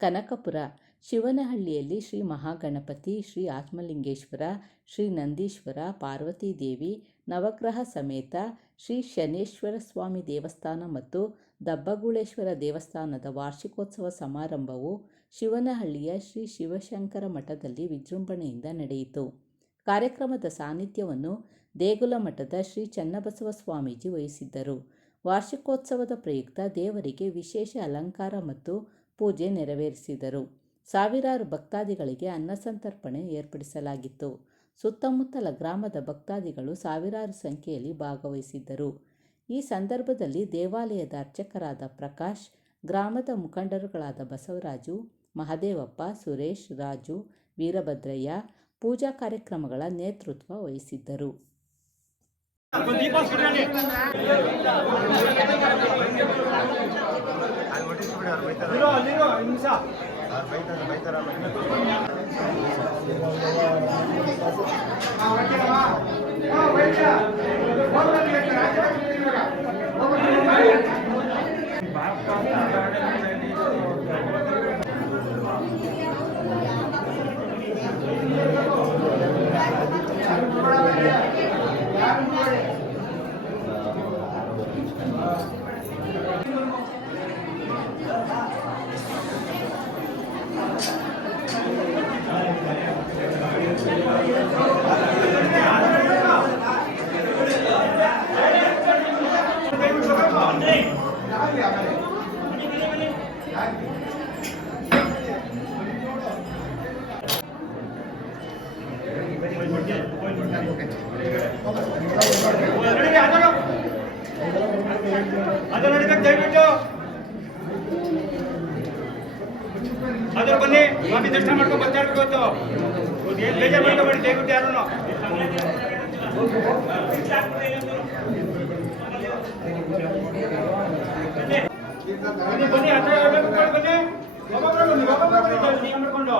ಕನಕಪುರ. ಶಿವನಹಳ್ಳಿಯಲ್ಲಿ ಶ್ರೀ ಮಹಾಗಣಪತಿ, ಶ್ರೀ ಆತ್ಮಲಿಂಗೇಶ್ವರ, ಶ್ರೀ ನಂದೀಶ್ವರ, ಪಾರ್ವತೀದೇವಿ, ನವಗ್ರಹ ಸಮೇತ ಶ್ರೀ ಶನೇಶ್ವರ ಸ್ವಾಮಿ ದೇವಸ್ಥಾನ ಮತ್ತು ದಬ್ಬಗೂಳೇಶ್ವರ ದೇವಸ್ಥಾನದ ವಾರ್ಷಿಕೋತ್ಸವ ಸಮಾರಂಭವು ಶಿವನಹಳ್ಳಿಯ ಶ್ರೀ ಶಿವಶಂಕರ ಮಠದಲ್ಲಿ ವಿಜೃಂಭಣೆಯಿಂದ ನಡೆಯಿತು. ಕಾರ್ಯಕ್ರಮದ ಸಾನ್ನಿಧ್ಯವನ್ನು ದೇಗುಲ ಮಠದ ಶ್ರೀ ಚನ್ನಬಸವ ಸ್ವಾಮೀಜಿ ವಹಿಸಿದ್ದರು. ವಾರ್ಷಿಕೋತ್ಸವದ ಪ್ರಯುಕ್ತ ದೇವರಿಗೆ ವಿಶೇಷ ಅಲಂಕಾರ ಮತ್ತು ಪೂಜೆ ನೆರವೇರಿಸಿದರು. ಸಾವಿರಾರು ಭಕ್ತಾದಿಗಳಿಗೆ ಅನ್ನಸಂತರ್ಪಣೆ ಏರ್ಪಡಿಸಲಾಗಿತ್ತು. ಸುತ್ತಮುತ್ತಲ ಗ್ರಾಮದ ಭಕ್ತಾದಿಗಳು ಸಾವಿರಾರು ಸಂಖ್ಯೆಯಲ್ಲಿ ಭಾಗವಹಿಸಿದ್ದರು. ಈ ಸಂದರ್ಭದಲ್ಲಿ ದೇವಾಲಯದ ಅರ್ಚಕರಾದ ಪ್ರಕಾಶ್, ಗ್ರಾಮದ ಮುಖಂಡರುಗಳಾದ ಬಸವರಾಜು, ಮಹದೇವಪ್ಪ, ಸುರೇಶ್, ರಾಜು, ವೀರಭದ್ರಯ್ಯ ಪೂಜಾ ಕಾರ್ಯಕ್ರಮಗಳ ನೇತೃತ್ವ ವಹಿಸಿದ್ದರು. ಅದರ ಬನ್ನಿ ಸ್ವಾಮಿ ದರ್ಶನ ಮಾಡ್ಕೊಂಡು ಬರ್ತಾಡ್ಬಿಟ್ಟು ಬೇಜಾರು ಮಾಡ್ಕೊಬೇಡಿ ದಯವಿಟ್ಟು ಯಾರು ಬನ್ನಿ ಹತ್ರ ಬನ್ನಿ ಮಾಡ್ಕೊಂಡು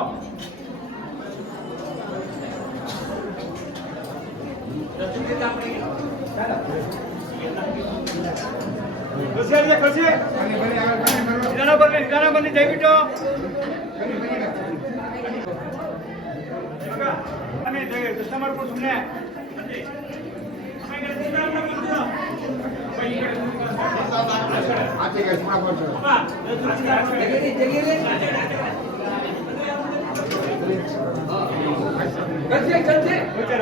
ಕಳಿಸಿ ನಿಧಾನ ಬನ್ನಿ ದಯವಿಟ್ಟು ದರ್ಶನ ಮಾಡ್ಕೊಂಡು ಸುಮ್ಮನೆ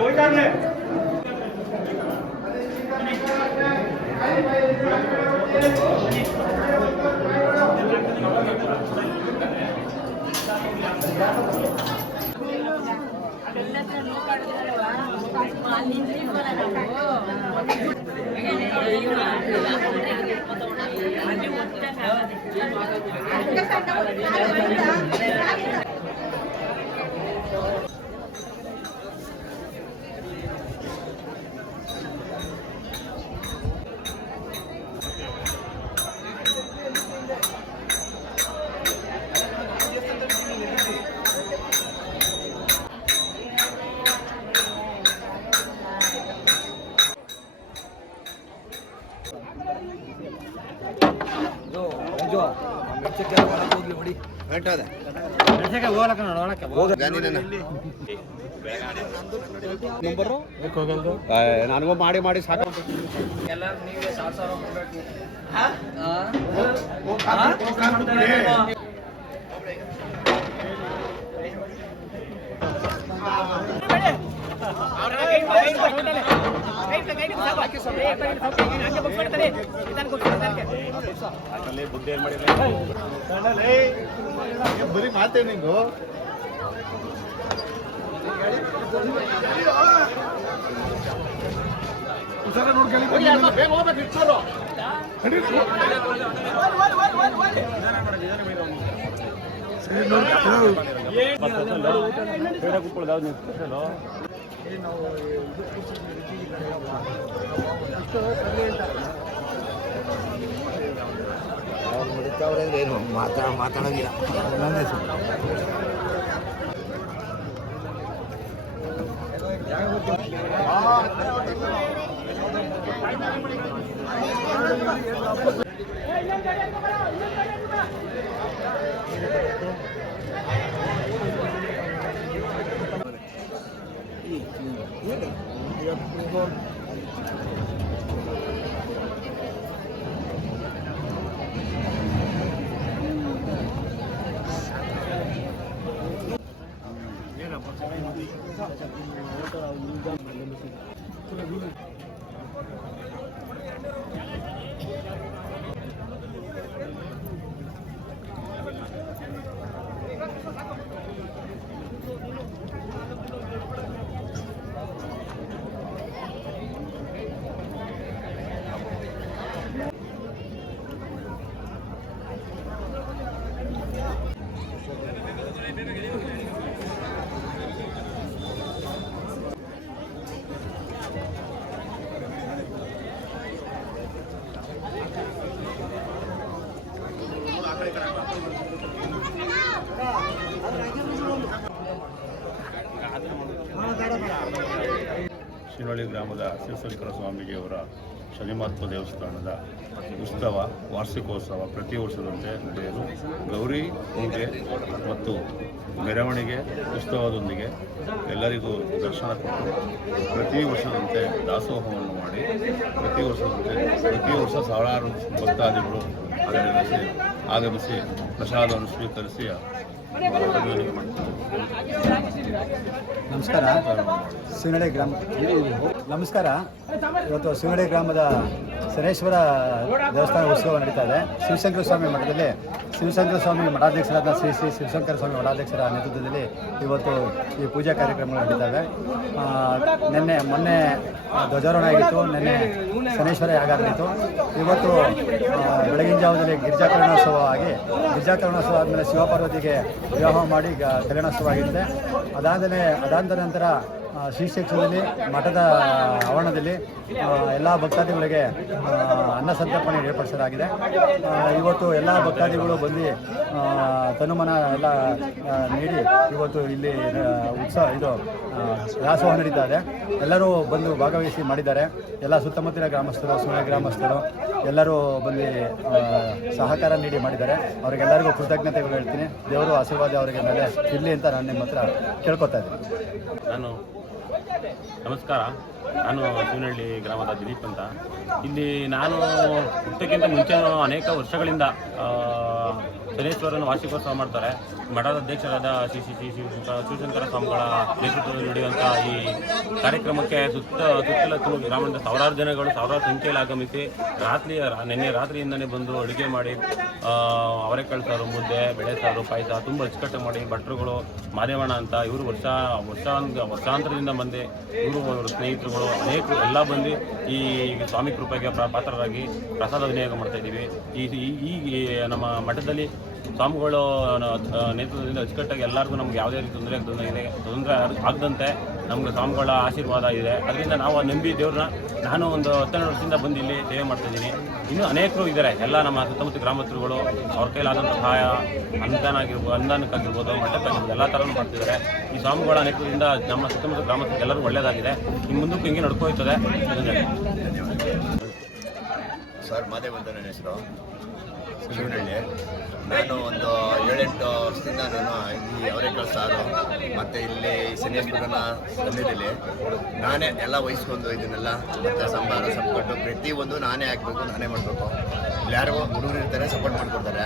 ಹೋಯ್ತಾರ್ಲೆ ನನಗೂ ಮಾಡಿ ಸಾಕು. ಬರೀ ಮಾತೇ ನಿಂಗು ಮಾತಾಡೋದಿಲ್ಲ. Hey, ಶಿನೋಳಿ ಗ್ರಾಮದ ಶಿವಶಂಕರ ಸ್ವಾಮೀಜಿಯವರ ಶನಿಮಹತ್ವ ದೇವಸ್ಥಾನದ ಉತ್ಸವ ವಾರ್ಷಿಕೋತ್ಸವ ಪ್ರತಿ ವರ್ಷದಂತೆ ನಡೆಯಲು ಗೌರಿ ಪೂಜೆ ಮತ್ತು ಮೆರವಣಿಗೆ ಉತ್ಸವದೊಂದಿಗೆ ಎಲ್ಲರಿಗೂ ದರ್ಶನ ಕೊಟ್ಟು ಪ್ರತಿ ವರ್ಷದಂತೆ ದಾಸೋಹವನ್ನು ಮಾಡಿ ಪ್ರತಿ ವರ್ಷ ಸಾವಿರಾರು ಭಕ್ತಾದಿಗಳು ಆಗಮಿಸಿ ಪ್ರಸಾದವನ್ನು ಸ್ವೀಕರಿಸಿ ಮದುವೆಗೆ ಮಾಡ್ತಾರೆ. ನಮಸ್ಕಾರ. ಶಿವನಹಳ್ಳಿ ಗ್ರಾಮ ನಮಸ್ಕಾರ. ಇವತ್ತು ಶಿವನಹಳ್ಳಿ ಗ್ರಾಮದ ಶನೇಶ್ವರ ದೇವಸ್ಥಾನ ಉತ್ಸವ ನಡೀತಾ ಇದೆ. ಶಿವಶಂಕರ ಸ್ವಾಮಿ ಮಠದಲ್ಲಿ ಶಿವಶಂಕರ ಸ್ವಾಮಿ ಮಠಾಧ್ಯಕ್ಷರಾದ ಶ್ರೀ ಶಿವಶಂಕರ ಸ್ವಾಮಿ ಮಠಾಧ್ಯಕ್ಷರ ನೇತೃತ್ವದಲ್ಲಿ ಇವತ್ತು ಈ ಪೂಜಾ ಕಾರ್ಯಕ್ರಮಗಳು ನಡೀತವೆ. ಮೊನ್ನೆ ಧ್ವಜಾರೋಹಣ ಆಗಿತ್ತು, ನಿನ್ನೆ ಶನೇಶ್ವರ ಯಾಗ ನಡೆಯಿತು. ಇವತ್ತು ಬೆಳಗಿನ ಜಾವದಲ್ಲಿ ಗಿರಿಜಾಕರಣೋತ್ಸವ ಆದಮೇಲೆ ಶಿವಪಾರ್ವತಿಗೆ ವಿವಾಹ ಮಾಡಿ ಕಲ್ಯಾಣೋತ್ಸವ ಆಗಿರುತ್ತೆ. ಅದಾದ ನಂತರ ಶ್ರೀಕ್ಷೇತ್ರದಲ್ಲಿ ಮಠದ ಆವರಣದಲ್ಲಿ ಎಲ್ಲ ಭಕ್ತಾದಿಗಳಿಗೆ ಅನ್ನ ಸಂತರ್ಪಣೆ ಏರ್ಪಡಿಸಲಾಗಿದೆ. ಇವತ್ತು ಎಲ್ಲ ಭಕ್ತಾದಿಗಳು ಬಂದು ತನುಮನ ಎಲ್ಲ ನೀಡಿ ಇವತ್ತು ಇಲ್ಲಿ ದಾಸೋಹ ನಡೀತಾ ಇದೆ. ಎಲ್ಲರೂ ಬಂದು ಭಾಗವಹಿಸಿ ಮಾಡಿದ್ದಾರೆ. ಎಲ್ಲ ಸುತ್ತಮುತ್ತಲಿನ ಗ್ರಾಮಸ್ಥರು, ಶಿವನಹಳ್ಳಿ ಗ್ರಾಮಸ್ಥರು ಎಲ್ಲರೂ ಬಂದು ಸಹಕಾರ ನೀಡಿ ಮಾಡಿದ್ದಾರೆ. ಅವರಿಗೆಲ್ಲರಿಗೂ ಕೃತಜ್ಞತೆಗಳು ಹೇಳ್ತೀನಿ. ದೇವರು ಆಶೀರ್ವಾದ ಅವರಿಗೆ ಮೇಲೆ ಇರಲಿ ಅಂತ ನಾನು ನಿಮ್ಮ ಹತ್ರ ಕೇಳ್ಕೊತಾ ಇದ್ದೀನಿ. ನಮಸ್ಕಾರ. ನಾನು ಶಿವನಹಳ್ಳಿ ಗ್ರಾಮದ ದಿಲೀಪ್ ಅಂತ. ಇಲ್ಲಿ ನಾನು ಹುಟ್ಟಕ್ಕಿಂತ ಮುಂಚೆ ಅನೇಕ ವರ್ಷಗಳಿಂದ ಶನೇಶ್ವರನ ವಾರ್ಷಿಕೋತ್ಸವ ಮಾಡ್ತಾರೆ. ಮಠದ ಅಧ್ಯಕ್ಷರಾದ ಶ್ರೀ ಶಿವಶಂಕರ ಸ್ವಾಮಿಗಳ ನೇತೃತ್ವದಲ್ಲಿ ನಡೆಯುವಂಥ ಈ ಕಾರ್ಯಕ್ರಮಕ್ಕೆ ಸುತ್ತಲ ಗ್ರಾಮದ ಸಾವಿರಾರು ಜನಗಳು ಸಾವಿರಾರು ಸಂಖ್ಯೆಯಲ್ಲಿ ಆಗಮಿಸಿ ನಿನ್ನೆ ರಾತ್ರಿಯಿಂದನೇ ಬಂದು ಅಡುಗೆ ಮಾಡಿ ಅವರೆಕಾಳು ಸಾರು, ಮುದ್ದೆ, ಬೇಳೆ ಸಾರು, ಪಾಯಸ ತುಂಬ ಅಚ್ಚುಕಟ್ಟು ಮಾಡಿ ಭಟ್ರುಗಳು ಮಾದೇವಣ್ಣ ಅಂತ ಇವರು ವರ್ಷಾಂತರದಿಂದ ಬಂದು ಇವರು ಸ್ನೇಹಿತರುಗಳು ಅನೇಕರು ಎಲ್ಲ ಬಂದು ಈ ಸ್ವಾಮಿ ಕೃಪೆಗೆ ಪಾತ್ರರಾಗಿ ಪ್ರಸಾದ ವಿನಿಯೋಗ ಮಾಡ್ತಾ ಇದ್ದೀವಿ. ಈ ನಮ್ಮ ಮಠದಲ್ಲಿ ಸ್ವಾಮಿಗಳು ನೇತೃತ್ವದಿಂದ ಅಚ್ಚುಕಟ್ಟಾಗಿ ಎಲ್ಲರಿಗೂ ನಮ್ಗೆ ಯಾವುದೇ ರೀತಿ ತೊಂದರೆ ಆಗದಂತೆ ನಮ್ಗೆ ಸ್ವಾಮಿಗಳ ಆಶೀರ್ವಾದ ಇದೆ. ಅದರಿಂದ ನಾವು ನಂಬಿ ದೇವ್ರನ್ನ ನಾನು ಒಂದು 12 ವರ್ಷದಿಂದ ಬಂದು ಇಲ್ಲಿ ಸೇವೆ ಮಾಡ್ತಾಯಿದ್ದೀನಿ. ಇನ್ನೂ ಅನೇಕರು ಇದ್ದಾರೆ. ಎಲ್ಲ ನಮ್ಮ ಸುತ್ತಮುತ್ತ ಗ್ರಾಮಸ್ಥರುಗಳು ಅವ್ರ ಕೈಲಾದಂಥ ಸಹಾಯ ಅನುದಾನಕ್ಕಾಗಿರ್ಬೋದು, ಮಠಕ್ಕಾಗಿರ್ಬೋದು ಎಲ್ಲ ಥರನೂ ಮಾಡ್ತಿದ್ದಾರೆ. ಈ ಸ್ವಾಮಿಗಳ ನೇತೃತ್ವದಿಂದ ನಮ್ಮ ಸುತ್ತಮುತ್ತ ಗ್ರಾಮಸ್ಥರಿಗೆ ಎಲ್ಲರೂ ಒಳ್ಳೆಯದಾಗಿದೆ. ಇನ್ನು ಮುಂದಕ್ಕೂ ಹಿಂಗೆ ನಡ್ಕೋಯ್ತದೆ. ಸರ್ ಮಾದೇವ್ ಅಂತ ನನ್ನ ಹೆಸರು. ಶಿವನಹಳ್ಳಿ. ನಾನು ಒಂದು 7-8 ವರ್ಷದಿಂದ ನಾನು ಈ ಅವರೆಕಾಳು ಸಾರು ಮತ್ತು ಇಲ್ಲಿ ಶನೇಶ್ವರನ ಸನ್ನಿಧಿಯಲ್ಲಿ ನಾನೇ ಎಲ್ಲ ವಹಿಸ್ಕೊಂಡು ಇದನ್ನೆಲ್ಲ ಮತ್ತು ಸಾಂಬಾರು ಸಂಪಟ್ಟು ಪ್ರತಿಯೊಂದು ನಾನೇ ಹಾಕಬೇಕು, ನಾನೇ ಮಾಡಬೇಕು. ಇಲ್ಲಿ ಯಾರಿಗೂ ಹುಡುಗರು ಇರ್ತಾರೆ, ಸಪೋರ್ಟ್ ಮಾಡಿಕೊಡ್ತಾರೆ.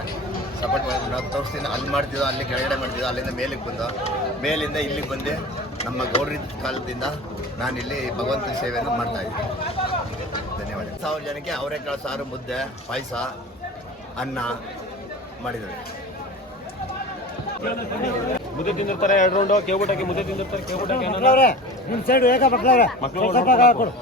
ಸಪೋರ್ಟ್ ಮಾಡಿ ನಾವು ತೋರಿಸ್ತೀನಿ, ಅಲ್ಲಿ ಮಾಡ್ತಿದ್ದೋ, ಅಲ್ಲಿ ಕೆಳಗಡೆ ಮಾಡ್ತಿದ್ದೋ, ಅಲ್ಲಿಂದ ಮೇಲಿಂದ ಇಲ್ಲಿಗೆ ಬಂದು ನಮ್ಮ ಗೌಡ್ರಿ ಕಾಲದಿಂದ ನಾನಿಲ್ಲಿ ಭಗವಂತನ ಸೇವೆಯನ್ನು ಮಾಡ್ತಾಯಿದ್ದೀನಿ. ಧನ್ಯವಾದ. 1000 ಜನಕ್ಕೆ ಅವರೆಕಾಳು ಸಾರು, ಮುದ್ದೆ, ಪಾಯಸ, ಅನ್ನ ಮಾಡಿದ್ದಾರೆ. ಮುದ್ದೆ ತಿಂದಿರ್ತಾರೆ 2 ರೌಂಡು, ಕೇಳ್ಬಿಟ್ಟಕ್ಕೆ ಮುದ್ದೆ ತಿಂದಿರ್ತಾರೆ. ಮಕ್ಕಳು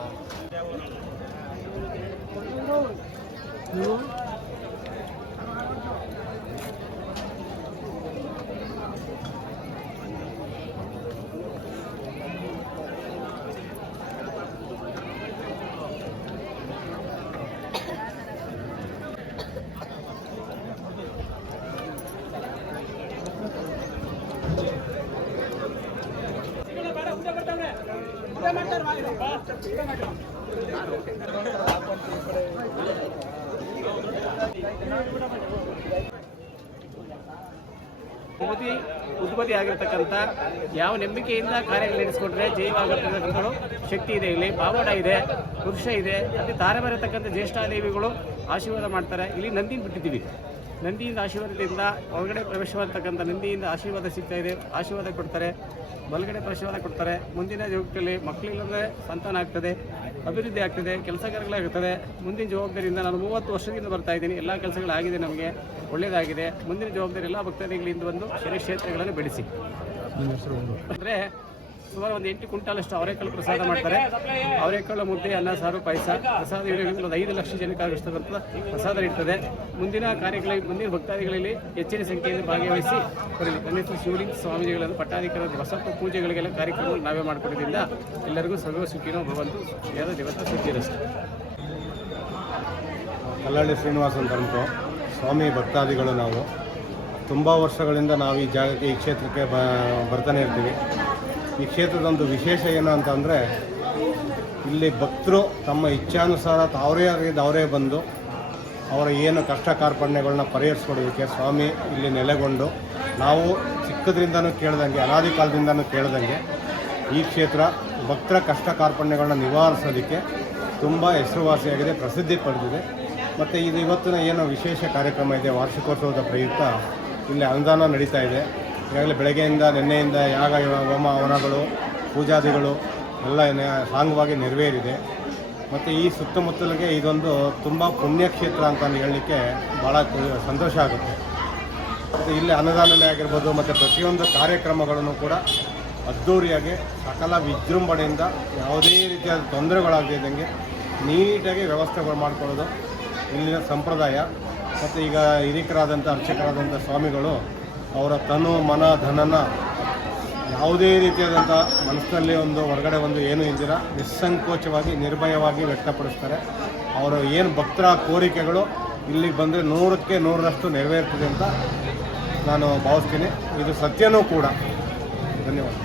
ಉದ್ಭತಿ ಆಗಿರತಕ್ಕಂಥ ಯಾವ ನಂಬಿಕೆಯಿಂದ ಕಾರ್ಯಗಳು ನಡೆಸಿಕೊಂಡ್ರೆ ಜಯವಾಗಿರ್ತಕ್ಕಂಥದ್ದು ಶಕ್ತಿ ಇದೆ. ಇಲ್ಲಿ ಪಾವಡ ಇದೆ, ವೃಕ್ಷ ಇದೆ, ಅಲ್ಲಿ ತಾರೆ ಬರತಕ್ಕಂಥ ಜ್ಯೇಷ್ಠಾದೇವಿಗಳು ಆಶೀರ್ವಾದ ಮಾಡ್ತಾರೆ. ಇಲ್ಲಿ ನಂದಿನ ಬಿಟ್ಟಿದ್ದೀವಿ. ನಂದಿಯಿಂದ ಆಶೀರ್ವಾದದಿಂದ ಒಳಗಡೆ ಪ್ರವೇಶವಾಗತಕ್ಕಂಥ ನಂದಿಯಿಂದ ಆಶೀರ್ವಾದ ಸಿಗ್ತಾ ಇದೆ. ಆಶೀರ್ವಾದ ಕೊಡ್ತಾರೆ, ಬಲಗಡೆ ಪ್ರವೇಶವಾದ ಕೊಡ್ತಾರೆ. ಮುಂದಿನ ಜೀವನದಲ್ಲಿ ಮಕ್ಕಳಿಲ್ಲದೆ ಸಂತಾನ ಆಗ್ತದೆ, ಅಭಿವೃದ್ಧಿ ಆಗ್ತದೆ, ಕೆಲಸ ಕಾರ್ಯಗಳಾಗುತ್ತದೆ. ಮುಂದಿನ ಜವಾಬ್ದಾರಿಯಿಂದ ನಾನು 30 ವರ್ಷದಿಂದ ಬರ್ತಾ ಇದ್ದೀನಿ. ಎಲ್ಲ ಕೆಲಸಗಳಾಗಿದೆ, ನಮಗೆ ಒಳ್ಳೆಯದಾಗಿದೆ. ಮುಂದಿನ ಜವಾಬ್ದಾರಿ ಎಲ್ಲ ಭಕ್ತಾದಿಗಳಿಂದ ಬಂದು ಶನಿ ಕ್ಷೇತ್ರಗಳನ್ನು ಬೆಳೆಸಿ. ಅಂದರೆ ಸುಮಾರು ಒಂದು 8 ಕ್ವಿಂಟಾಲಷ್ಟು ಅವರೆಕಾಳು ಪ್ರಸಾದ ಮಾಡ್ತಾರೆ. ಅವರೆಕಾಳು ಮುದ್ದೆ, ಅನ್ನ, ಸಾರು, ಪಾಯಸ ಪ್ರಸಾದ ಇಡೋದ್ರಿಂದ ಒಂದು 5 ಲಕ್ಷ ಜನಕ್ಕೆ ಆಗುವಂಥ ಪ್ರಸಾದ ಇರ್ತದೆ. ಮುಂದಿನ ಕಾರ್ಯಗಳಲ್ಲಿ, ಮುಂದಿನ ಭಕ್ತಾದಿಗಳಲ್ಲಿ ಹೆಚ್ಚಿನ ಸಂಖ್ಯೆಯಲ್ಲಿ ಭಾಗವಹಿಸಿ ಬರಲಿ. ನನ್ನ ಹೆಸರು ಶಿವಲಿಂಗ ಸ್ವಾಮೀಜಿಗಳನ್ನು ಪಟ್ಟಾಧಿಕಾರ ಬಸಪ್ಪ ಪೂಜೆಗಳಿಗೆಲ್ಲ ಕಾರ್ಯಕ್ರಮ ನಾವೇ ಮಾಡಿಕೊಡೋದ್ರಿಂದ ಎಲ್ಲರಿಗೂ ಸರ್ವ ಸುಖಿನೋ ಭವಂತು. ಯಾವ್ದು ದೇವತಾ ಸುಖಿರಸ್ತು. ಕಲ್ಲಳ್ಳಿ ಶ್ರೀನಿವಾಸ ಅಂತ ಸ್ವಾಮಿ ಭಕ್ತಾದಿಗಳು ನಾವು. ತುಂಬ ವರ್ಷಗಳಿಂದ ನಾವು ಈ ಜಾಗಕ್ಕೆ, ಈ ಕ್ಷೇತ್ರಕ್ಕೆ ಬರ್ತಾನೆ ಇರ್ತೀವಿ. ಈ ಕ್ಷೇತ್ರದೊಂದು ವಿಶೇಷ ಏನು ಅಂತಂದರೆ, ಇಲ್ಲಿ ಭಕ್ತರು ತಮ್ಮ ಇಚ್ಛಾನುಸಾರ ಅವರೇ ಬಂದು ಅವರ ಏನು ಕಷ್ಟ ಕಾರ್ಪಣ್ಯಗಳನ್ನ ಪರಿಹರಿಸ್ಕೊಡೋದಕ್ಕೆ ಸ್ವಾಮಿ ಇಲ್ಲಿ ನೆಲೆಗೊಂಡು, ನಾವು ಚಿಕ್ಕದ್ರಿಂದನೂ ಕೇಳ್ದಂಗೆ, ಅನಾದಿ ಕಾಲದಿಂದನೂ ಕೇಳ್ದಂಗೆ ಈ ಕ್ಷೇತ್ರ ಭಕ್ತರ ಕಷ್ಟ ಕಾರ್ಪಣ್ಯಗಳನ್ನ ನಿವಾರಿಸೋದಕ್ಕೆ ತುಂಬ ಹೆಸರುವಾಸಿಯಾಗಿದೆ, ಪ್ರಸಿದ್ಧಿ ಪಡೆದಿದೆ. ಮತ್ತು ಇದು ಇವತ್ತಿನ ಏನು ವಿಶೇಷ ಕಾರ್ಯಕ್ರಮ ಇದೆ, ವಾರ್ಷಿಕೋತ್ಸವದ ಪ್ರಯುಕ್ತ ಇಲ್ಲಿ ಅನುದಾನ ನಡೀತಾ ಇದೆ. ಈಗಾಗಲೇ ಬೆಳಗ್ಗೆಯಿಂದ ನಿನ್ನೆಯಿಂದ ಯಾಗ ಹೋಮ ಹವನಗಳು, ಪೂಜಾದಿಗಳು ಎಲ್ಲ ಸಾಂಗವಾಗಿ ನೆರವೇರಿದೆ. ಮತ್ತು ಈ ಸುತ್ತಮುತ್ತಲಿಗೆ ಇದೊಂದು ತುಂಬ ಪುಣ್ಯಕ್ಷೇತ್ರ ಅಂತ ಹೇಳಲಿಕ್ಕೆ ಭಾಳ ಸಂತೋಷ ಆಗುತ್ತೆ. ಮತ್ತು ಇಲ್ಲಿ ಅನ್ನದಾನನೇ ಆಗಿರ್ಬೋದು, ಮತ್ತು ಪ್ರತಿಯೊಂದು ಕಾರ್ಯಕ್ರಮಗಳನ್ನು ಕೂಡ ಅದ್ಧೂರಿಯಾಗಿ ಸಕಲ ವಿಜೃಂಭಣೆಯಿಂದ ಯಾವುದೇ ರೀತಿಯಾದ ತೊಂದರೆಗಳಾಗದಿದ್ದಂಗೆ ನೀಟಾಗಿ ವ್ಯವಸ್ಥೆಗಳು ಮಾಡಿಕೊಳ್ಳೋದು ಇಲ್ಲಿನ ಸಂಪ್ರದಾಯ. ಮತ್ತು ಈಗ ಹಿರಿಕರಾದಂಥ ಅರ್ಚಕರಾದಂಥ ಸ್ವಾಮಿಗಳು ಅವರ ತನು ಮನ ಧನನ ಯಾವುದೇ ರೀತಿಯಾದಂಥ ಮನಸ್ಸಿನಲ್ಲಿ ಒಂದು ಹೊರಗಡೆ ಒಂದು ಏನೂ ಇಲ್ದಿರ ನಿಸ್ಸಂಕೋಚವಾಗಿ ನಿರ್ಭಯವಾಗಿ ವ್ಯಕ್ತಪಡಿಸ್ತಾರೆ. ಅವರ ಏನು ಭಕ್ತರ ಕೋರಿಕೆಗಳು ಇಲ್ಲಿಗೆ ಬಂದರೆ 100ಕ್ಕೆ 100ರಷ್ಟು ನೆರವೇರ್ತದೆ ಅಂತ ನಾನು ಭಾವಿಸ್ತೀನಿ. ಇದು ಸತ್ಯನೂ ಕೂಡ. ಧನ್ಯವಾದ.